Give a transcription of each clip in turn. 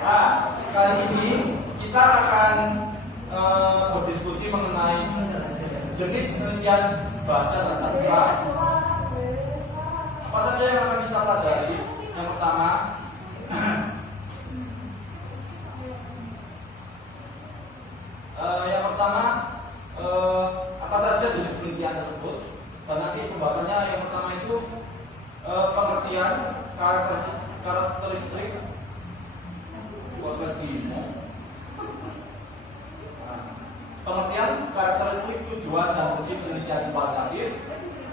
Nah, kali ini kita akan berdiskusi mengenai jenis penelitian bahasa dan sastra. Apa saja yang akan kita pelajari? Yang pertama, apa saja jenis penelitian tersebut? Dan nanti pembahasannya yang pertama itu pengertian karakteristik tujuan dan fungsi penelitian kualitatif,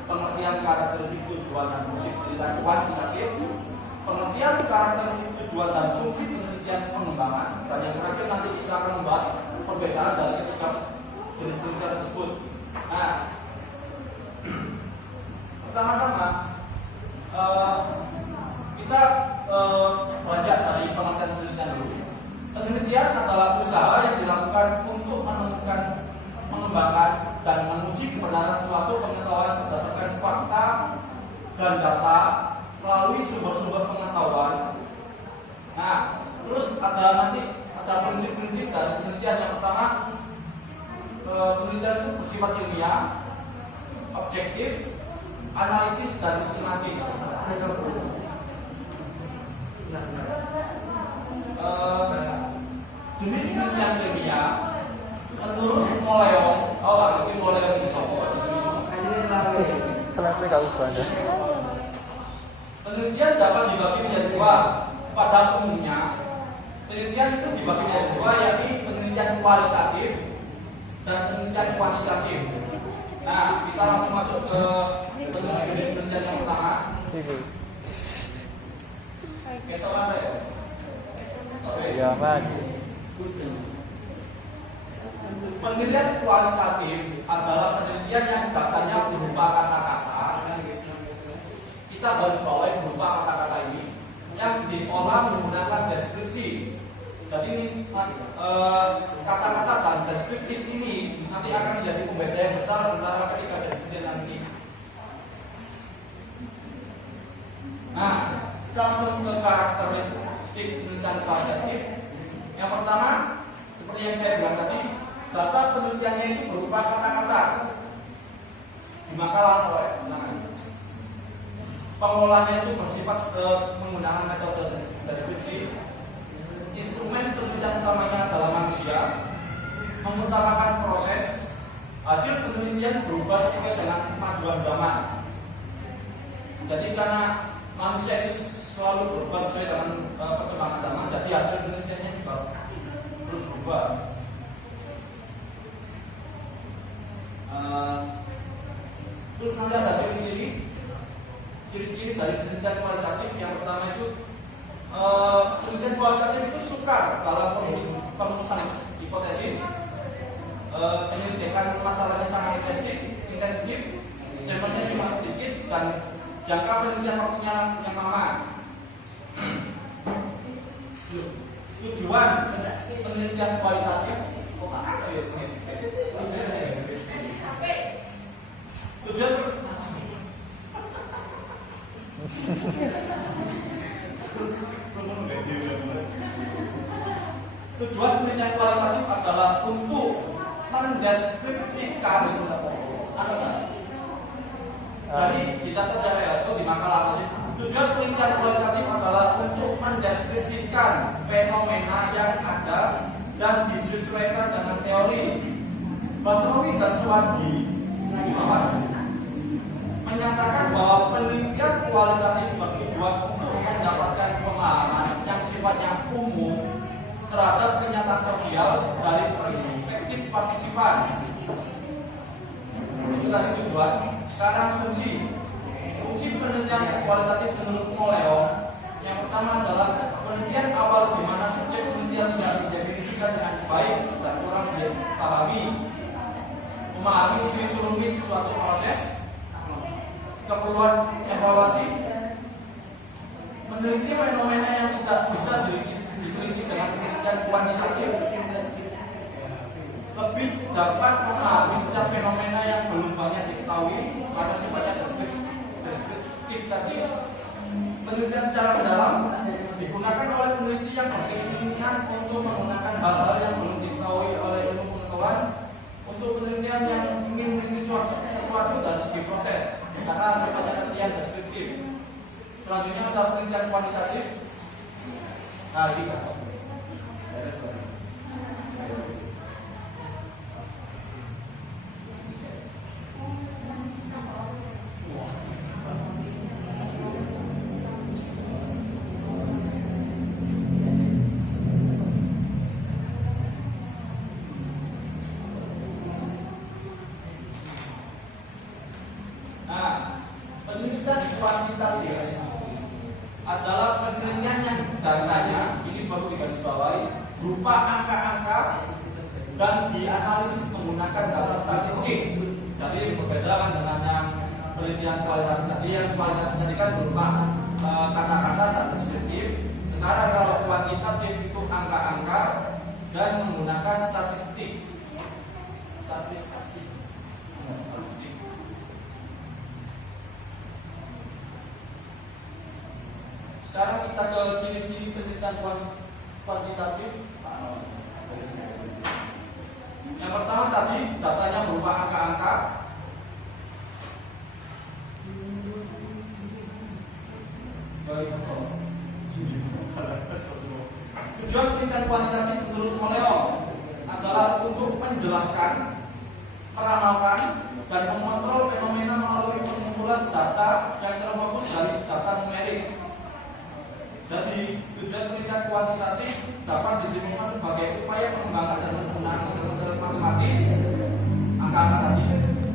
pengertian karakteristik tujuan dan fungsi penelitian kuantitatif, pengertian karakteristik tujuan dan fungsi penelitian pengembangan, dan yang terakhir nanti kita akan membahas perbedaan dari ketiga jenis penelitian tersebut. Nah, pertama-tama kita belajar dari pengertian penelitian dulu. Penelitian adalah usaha yang dilakukan untuk menemukan, mengembangkan, dan menguji kebenaran suatu pengetahuan berdasarkan fakta dan data melalui sumber-sumber pengetahuan. Nah, terus ada prinsip-prinsip dari penelitian. Yang pertama, penelitian itu bersifat ilmiah, objektif, analitis, dan sistematis. Jenis penelitian ilmiah menurut Moleong, mungkin Moleong ini sopo penelitian dapat dibagi menjadi dua. Pada umumnya, penelitian itu dibagi menjadi dua, yakni penelitian kualitatif dan penelitian kuantitatif. Nah, kita langsung masuk ke jenis penelitian yang pertama. Kita mana ya? Ya, man. Penelitian kualitatif adalah penelitian yang datanya berupa kata-kata. Kita harus bawahi berupa kata-kata ini yang diolah menggunakan deskripsi. Jadi ini kata-kata dan deskriptif ini nanti akan menjadi pembeda yang besar antara ketiga penelitian nanti. Nah, kita langsung ke karakteristik penelitian kualitatif. Yang pertama, seperti yang saya bilang tadi, data penelitiannya itu berupa kata-kata di makalah pengolahannya itu bersifat menggunakan metode deskripsi. Instrumen penelitian utamanya adalah manusia, mengutamakan proses. Hasil penelitian berubah sesuai dengan kemajuan zaman. Jadi karena manusia itu selalu berubah sesuai dengan perkembangan zaman, jadi hasil penelitiannya juga terus berubah. Terus nanti ada ciri-ciri dari penelitian kualitatif. Yang pertama itu penelitian kualitatif itu sukar dalam perumusan hipotesis. Penyelidikan masalahnya sangat intensif, sampelnya cuma sedikit, dan jangka penelitian waktunya yang lama. Tujuan penelitian kualitatif tujuan penelitian kualitatif adalah untuk mendeskripsikan jadi dicatat ya itu di makalah tadi. Tujuan penelitian kualitatif adalah untuk mendeskripsikan fenomena yang ada dan disesuaikan dengan teori. Basrawi dan Suwadi menyatakan bahwa penelitian kualitatif bertujuan untuk mendapatkan pemahaman yang sifatnya umum terhadap kenyataan sosial dari perspektif partisipan. Itu tadi tujuan. Sekarang fungsi penelitian kualitatif menurut Moleong. Yang pertama adalah penelitian awal di mana subjek penelitian tidak didefinisikan dengan baik dan kurang dipahami. Memahami isu-isu rumit suatu proses, keperluan evaluasi, meneliti fenomena yang tidak bisa diteliti dengan penelitian kuantitatif, lebih dapat memahami setiap fenomena yang belum banyak diketahui karena sifatnya deskriptif tadi. Penelitian secara mendalam digunakan oleh peneliti yang berkeinginan untuk menggunakan hal-hal yang belum diketahui oleh ilmu pengetahuan untuk penelitian yang ingin meneliti sesuatu dari segi proses karena sifatnya penelitian deskriptif. Selanjutnya ada penelitian kuantitatif. Nah, ini contoh. Penelitian kuantitatif adalah penelitian yang datanya ini perlu digarisbawahi berupa angka-angka dan dianalisis menggunakan data statistik. Jadi berbeda dengan yang penelitian kualitatif tadi, yang kualitatif tadi kan berupa kata-kata dan deskriptif. Sekarang kalau kuantitatif itu angka-angka dan menggunakan statistik. Sekarang kita ke ciri-ciri penelitian kuantitatif. Yang pertama tadi datanya berupa angka-angka. Tujuan penelitian kuantitatif menurut Moleon adalah untuk menjelaskan, meramalkan, dan mengontrol fenomena melalui pengumpulan data yang terfokus dari data numerik. Jadi tujuan penelitian kuantitatif dapat disimpulkan sebagai upaya pengembangan dan penggunaan metode matematis, angka-angka tadi,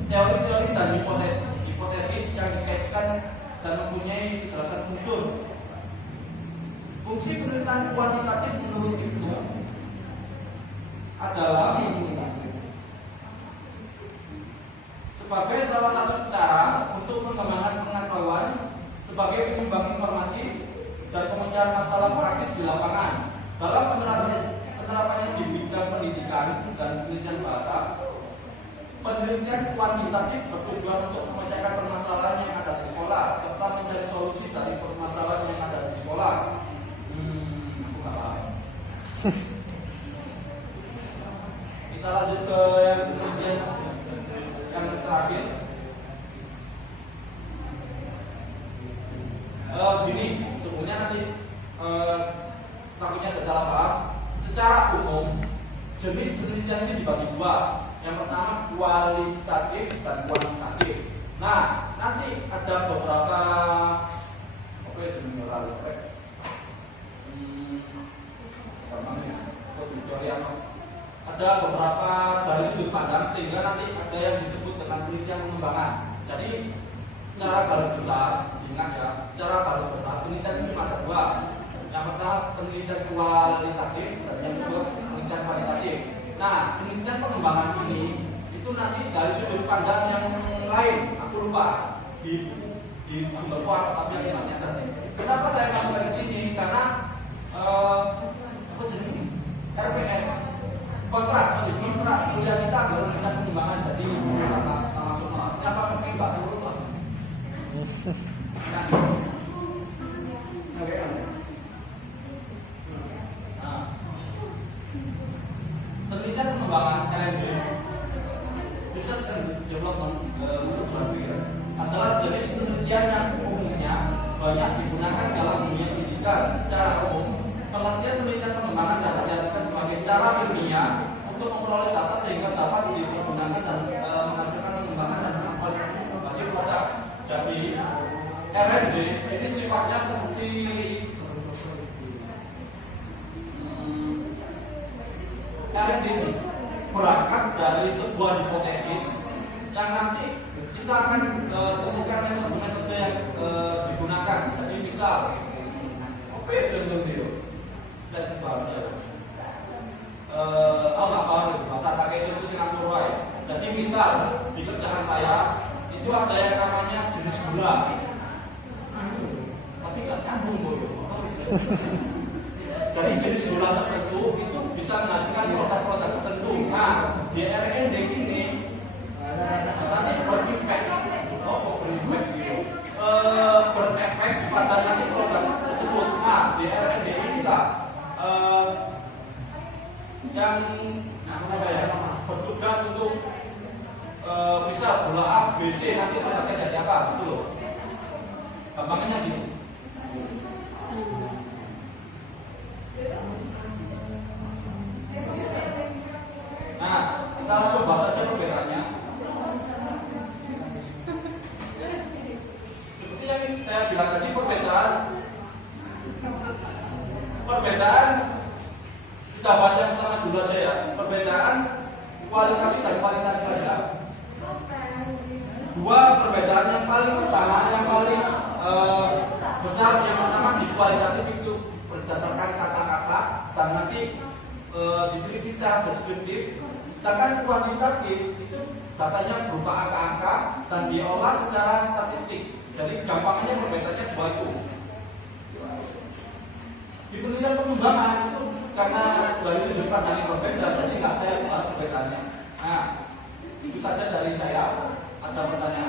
teori-teori dan hipotesis yang dikaitkan dan mempunyai kejelasan unsur. Fungsi penelitian kuantitatif menurut itu adalah sebagai salah satu cara untuk pengembangan pengetahuan sebagai penyumbang informasi dan pemecahan masalah praktis di lapangan. Dalam penerapannya di bidang pendidikan dan penelitian bahasa, penelitian kuantitatif bertujuan untuk memecahkan permasalahan yang ada di sekolah serta mencari solusi dari permasalahan yang ada di sekolah. Kita lanjut ke yang penelitian yang terakhir. Gini, sebenarnya nanti takutnya ada salah paham. Secara umum, jenis penelitian ini dibagi dua. Yang pertama kualitatif dan kuantitatif. Nah, nanti ada beberapa ada beberapa dari sudut pandang sehingga nanti ada yang disebut dengan penelitian pengembangan. Jadi secara garis besar, ingat ya, secara garis besar penelitian itu cuma ada dua. Yang pertama penelitian kualitatif dan yang kedua penelitian kuantitatif. Nah, penelitian pengembangan ini itu nanti dari sudut pandang yang lain. Aku lupa di sumber kuat tapi yang lainnya tadi. Kenapa saya masuk ke sini? Karena apa jadi RPS kontrak kuliah kita adalah penelitian pengembangan, jadi kata masuk mas. Ini apa penting bahasa urut penelitian pengembangan R&D, Research and Development adalah jenis penelitian yang umumnya banyak digunakan dalam dunia pendidikan. Secara umum, pengertian penelitian pengembangan dapat diartikan sebagai cara ilmiah untuk memperoleh data sehingga dapat dipergunakan dan menghasilkan pengembangan dan hasil produk. Jadi R&D ini sifatnya seperti R&D itu berangkat dari sebuah hipotesis yang nanti kita akan temukan metode-metode yang digunakan. Jadi misal, apa itu dan bahasa, bahasa pakai itu Singapura ya. Jadi misal di kerjaan saya itu ada yang namanya jenis gula, tapi nggak nyambung boyo. Jadi jenis gula tertentu itu bisa menghasilkan produk-produk tertentu. Nah, di R&D ini nanti berefek berefek pada nanti produk tersebut. Nah, di R&D ini bisa bola A, B, C nanti ternyata jadi apa? Gitu loh. Gampangnya gitu. Nah, kita langsung bahas saja perbedaannya. Seperti yang saya bilang tadi, perbedaan kita bahas yang pertama dulu aja ya. Perbedaan kualitatif dan kualitatif aja. Dua perbedaan yang paling pertama, yang paling besar, yang pertama di kualitatif itu berdasarkan kata-kata dan nanti diteliti secara deskriptif. Sedangkan kuantitatif itu datanya berupa angka-angka dan diolah secara statistik. Jadi gampangnya perbedaannya dua itu. Di penelitian pengembangan itu karena dari sudut pandang yang berbeda, jadi nggak saya bahas perbedaannya. Nah, itu saja dari saya. Ada pertanyaan?